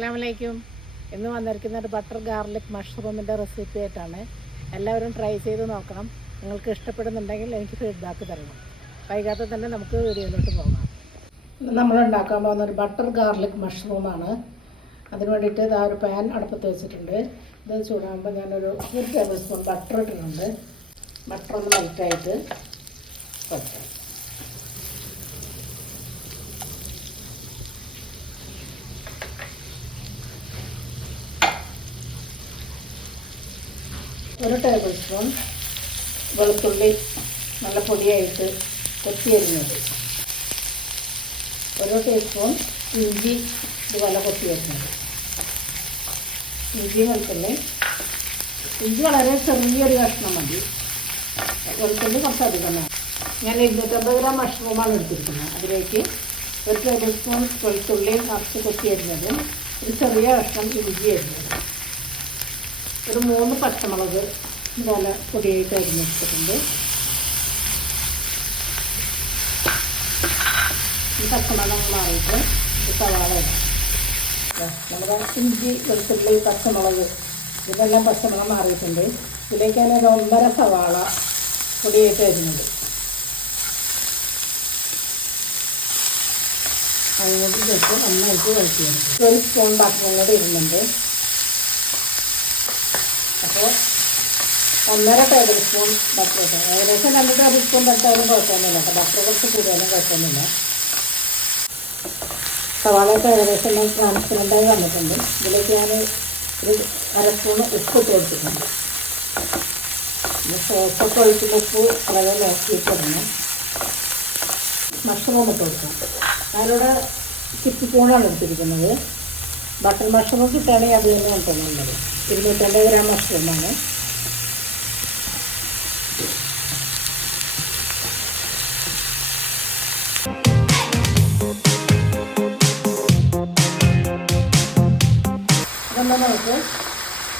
അസ്സലാമു അലൈക്കും. ഇന്ന് വന്നിരിക്കുന്നത് ബട്ടർ ഗാർലിക് മഷ്റൂമിൻ്റെ റെസിപ്പി ആയിട്ടാണ്. എല്ലാവരും ട്രൈ ചെയ്ത് നോക്കണം. നിങ്ങൾക്ക് ഇഷ്ടപ്പെടുന്നുണ്ടെങ്കിൽ എനിക്ക് ഫീഡ്ബാക്ക് തരണം. വൈകാതെ തന്നെ നമുക്ക് വീഡിയോയിലോട്ട് പോകാം. നമ്മൾ ഉണ്ടാക്കാൻ പോകുന്ന ഒരു ബട്ടർ ഗാർലിക് മഷ്റൂമാണ്. അതിന് വേണ്ടിയിട്ട് ഇതാ ഒരു പാൻ അടുപ്പത്ത് വെച്ചിട്ടുണ്ട്. ഇത് ചൂടാകുമ്പോൾ ഞാനൊരു 1 ടേബിൾ സ്പൂൺ ബട്ടർ ഇട്ടിട്ടുണ്ട്. ബട്ടർ ഒന്ന് മെൽറ്റായിട്ട് വെക്കാം. ഒരു ടേബിൾ സ്പൂൺ വെളുത്തുള്ളി നല്ല പൊടിയായിട്ട് കൊത്തിയരിഞ്ഞത്, 1 ടീസ്പൂൺ ഇഞ്ചി ഇതുപോലെ കൊത്തിയരിഞ്ഞത്. ഇഞ്ചി വെളുത്തുള്ളി, ഇഞ്ചി വളരെ ചെറിയൊരു കഷ്ണം മതി, വെളുത്തുള്ളി കുറച്ചധികം വേണം. ഞാൻ 250 ഗ്രാം മഷ്റൂമാണ് എടുത്തിരിക്കുന്നത്. അതിലേക്ക് 1 ടേബിൾ സ്പൂൺ വെളുത്തുള്ളി കുറച്ച് കൊത്തിയരിഞ്ഞത്, ഒരു ചെറിയ കഷ്ണം ഇഞ്ചി അരിഞ്ഞത്, ഒരു 3 പച്ചമുളക് ഇതുപോലെ പൊടിയായിട്ട് അരിഞ്ഞെടുത്തിട്ടുണ്ട്. ഈ പച്ചമുളക് മാറിയിട്ട് സവാള ഇടാം. നമ്മുടെ ഇഞ്ചി വെളുത്തുള്ളി പച്ചമുളക് ഇതെല്ലാം പച്ചമുളക് മാറിയിട്ടുണ്ട്. ഇതിലേക്ക് ഞാൻ 1.5 സവാള പൊടിയായിട്ട് അരിഞ്ഞത് അങ്ങോട്ട് വെച്ച് നന്നായിട്ട് വഴറ്റിയെടുക്കും. 1 സ്പൂൺ ബട്ടറും കൂടെ ഇടുന്നുണ്ട്. അപ്പോൾ 1.5 ടേബിൾ സ്പൂൺ ബട്ടർ ഇട്ടാൽ ഏകദേശം 2 ടേബിൾ സ്പൂൺ ഇട്ടാലും കുഴപ്പമൊന്നുമില്ല കേട്ടോ. ബട്ടർ കുറച്ച് കൂടുതലും കുഴപ്പമൊന്നുമില്ല. സവാളയൊക്കെ ഏകദേശം ട്രാൻസ്പെറൻ്റായി വന്നിട്ടുണ്ട്. ഇതിലേക്ക് ഞാൻ ഒരു 1/2 സ്പൂൺ ഉപ്പ് ഇട്ട് കൊടുത്തിട്ടുണ്ട്. സോസൊക്കെ ഒഴിക്കുമ്പോൾ ഉപ്പ് വളരെ നോക്കിയിട്ടിടണം. മഷ്റൂം ഇട്ട് കൊടുക്കാം. ഞാനിവിടെ ചിപ്പിക്കൂണാണ് എടുത്തിരിക്കുന്നത്. ബട്ടർ മഷ്റൂം കിട്ടുകയാണെങ്കിൽ അത് തന്നെയാണ് തോന്നുന്നത്. 250 ഗ്രാം മഷ്റൂമാണ്. ഇതൊന്നും നമുക്ക്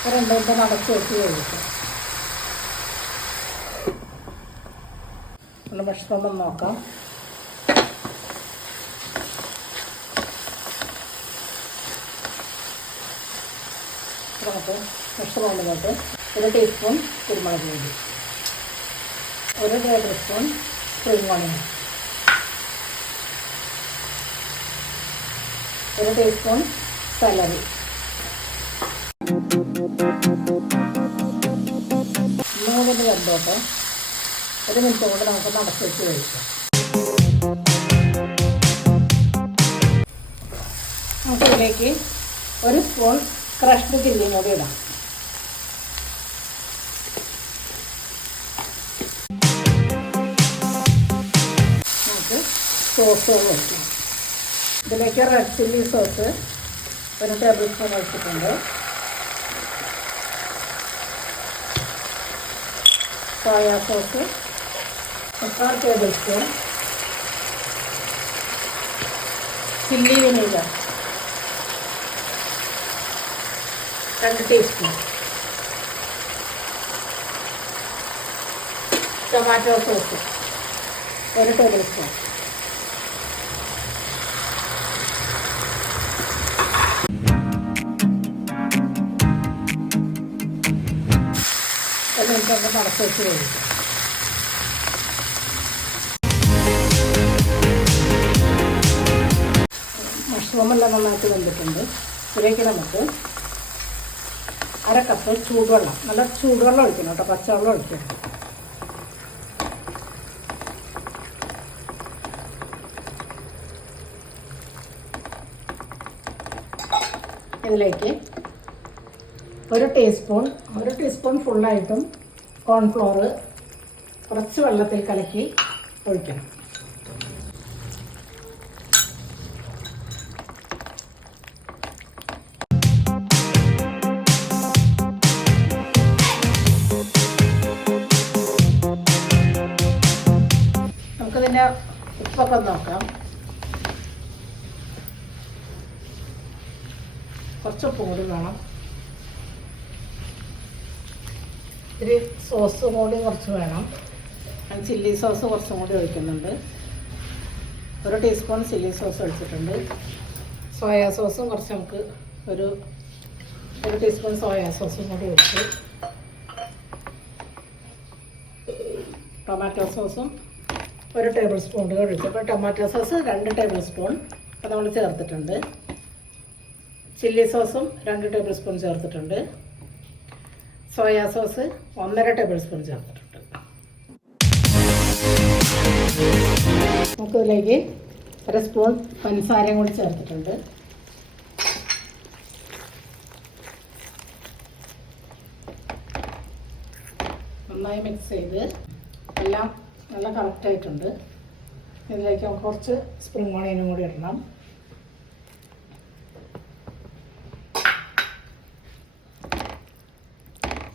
2 മിനിറ്റ് അടച്ച് വെച്ച് കഴിക്കാം. നമ്മൾ മഷ്റൂം ഒന്ന് നോക്കാം. നമുക്ക് മഷ്റൂമിലോട്ട് 1 ടീസ്പൂൺ കുരുമുളക് പൊടി, 1 table spoon spring onion, 1 teaspoon celery, 3 വെന്തോട്ട് 1 minute കൊണ്ട് നമുക്ക് അടച്ച് വെച്ച് കഴിക്കാം. നമുക്കിതിലേക്ക് 1 സ്പൂൺ ക്രഷ്ഡ് ചില്ലിയും കൂടി ഇടാം. നമുക്ക് സോസ് വയ്ക്കാം. ഇതിലേക്ക് red chilli sauce 1 table spoon ഒഴിച്ചിട്ടുണ്ട്. Soya sauce 1/4 table spoon, chilli vinegar 2 teaspoon, tomato sauce 1 table spoon, എന്നിട്ട് അടച്ച് വെച്ച് കഴിക്കും. മഷ്റൂമെല്ലാം നന്നായിട്ട് വെന്തിട്ടുണ്ട്. ഇതിലേക്ക് നമുക്ക് 1/2 കപ്പ് ചൂടുവെള്ളം, നല്ല ചൂടുവെള്ളം ഒഴിക്കണം കേട്ടോ, പച്ചവെള്ളം ഒഴിക്കണം. ഇതിലേക്ക് 1 ടീസ്പൂൺ ഫുള്ളായിട്ടും കോൺഫ്ലോർ കുറച്ച് വെള്ളത്തിൽ കലക്കി ഒഴിക്കണം. നമുക്കിതിൻ്റെ ഉപ്പൊക്കെ നോക്കാം. കുറച്ച് ഉപ്പ് കൂടി വേണം. ഇത്തിരി സോസ് കൂടി കുറച്ച് വേണം. ചില്ലി സോസ് കുറച്ചും കൂടി ഒഴിക്കുന്നുണ്ട്. 1 ടീസ്പൂൺ ചില്ലി സോസ് ഒഴിച്ചിട്ടുണ്ട്. സോയാ സോസും കുറച്ച് നമുക്ക് ഒരു ടീസ്പൂൺ സോയാ സോസും കൂടി ഒഴിച്ച് ടൊമാറ്റോ സോസും 1 ടേബിൾ സ്പൂൺ ഒഴിച്ച്. അപ്പോൾ ടൊമാറ്റോ സോസ് 2 ടേബിൾ സ്പൂൺ അപ്പോൾ നമ്മൾ ചേർത്തിട്ടുണ്ട്. ചില്ലി സോസും 2 ടേബിൾ സ്പൂൺ ചേർത്തിട്ടുണ്ട്. സോയാ സോസ് 1.5 ടേബിൾ സ്പൂൺ ചേർത്തിട്ടുണ്ട്. നമുക്കിതിലേക്ക് 1 സ്പൂൺ പഞ്ചസാരയും കൂടി ചേർത്തിട്ടുണ്ട്. നന്നായി മിക്സ് ചെയ്ത് എല്ലാം നല്ല കറക്റ്റായിട്ടുണ്ട്. ഇതിലേക്ക് നമുക്ക് കുറച്ച് സ്പ്രിംഗ് ഓണിയനും കൂടി ഇടണം.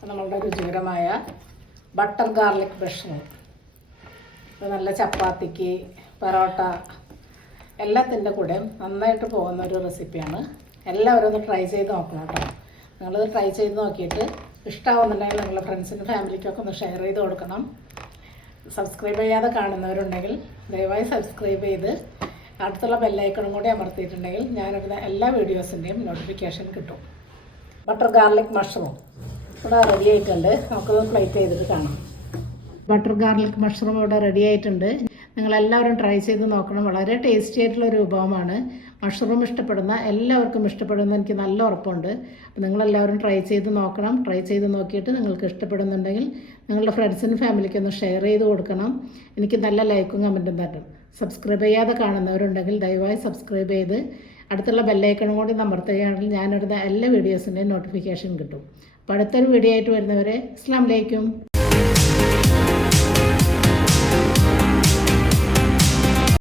നമ്മളുടെ രുചികരമായ ബട്ടർ ഗാർലിക് മഷ്റൂം ഇത് നല്ല ചപ്പാത്തിക്ക്, പൊറോട്ട എല്ലാത്തിൻ്റെ കൂടെ നന്നായിട്ട് പോകുന്ന ഒരു റെസിപ്പിയാണ്. എല്ലാവരും ഒന്ന് ട്രൈ ചെയ്ത് നോക്കണം കേട്ടോ. നിങ്ങളിത് ട്രൈ ചെയ്ത് നോക്കിയിട്ട് ഇഷ്ടമാവുന്നുണ്ടെങ്കിൽ നിങ്ങളുടെ ഫ്രണ്ട്സിനും ഫാമിലിക്കൊക്കെ ഒന്ന് ഷെയർ ചെയ്ത് കൊടുക്കണം. സബ്സ്ക്രൈബ് ചെയ്യാതെ കാണുന്നവരുണ്ടെങ്കിൽ ദയവായി സബ്സ്ക്രൈബ് ചെയ്ത് അടുത്തുള്ള ബെല്ലൈക്കണും കൂടി അമർത്തിയിട്ടുണ്ടെങ്കിൽ ഞാനിടുന്ന എല്ലാ വീഡിയോസിൻ്റെയും നോട്ടിഫിക്കേഷൻ കിട്ടും. ബട്ടർ ഗാർലിക് മഷ്റൂം ഇവിടെ റെഡി ആയിട്ടുണ്ട്. നമുക്കത് പ്ലേറ്റ് ചെയ്തിട്ട് കാണാം. ബട്ടർ ഗാർലിക് മഷ്റൂം ഇവിടെ റെഡി ആയിട്ടുണ്ട്. നിങ്ങളെല്ലാവരും ട്രൈ ചെയ്ത് നോക്കണം. വളരെ ടേസ്റ്റി ആയിട്ടുള്ളൊരു വിഭവമാണ്. മഷ്റൂം ഇഷ്ടപ്പെടുന്ന എല്ലാവർക്കും ഇഷ്ടപ്പെടുമെന്ന് എനിക്ക് നല്ല ഉറപ്പുണ്ട്. അപ്പോൾ നിങ്ങളെല്ലാവരും ട്രൈ ചെയ്ത് നോക്കണം. ട്രൈ ചെയ്ത് നോക്കിയിട്ട് നിങ്ങൾക്ക് ഇഷ്ടപ്പെടുന്നുണ്ടെങ്കിൽ നിങ്ങളുടെ ഫ്രണ്ട്സിനും ഫാമിലിക്കും ഒന്ന് ഷെയർ ചെയ്ത് കൊടുക്കണം. എനിക്ക് നല്ല ലൈക്കും കമൻറ്റും തരണം. സബ്സ്ക്രൈബ് ചെയ്യാതെ കാണുന്നവരുണ്ടെങ്കിൽ ദയവായി സബ്സ്ക്രൈബ് ചെയ്ത് അടുത്തുള്ള ബെല്ലൈക്കണും കൂടി അമർത്തുകയാണെങ്കിൽ ഞാനിടുന്ന എല്ലാ വീഡിയോസിൻ്റെയും നോട്ടിഫിക്കേഷൻ കിട്ടും. അപ്പോൾ അടുത്തൊരു വീഡിയോ ആയിട്ട് വരുന്നവരെ അസ്സലാമു അലൈക്കും.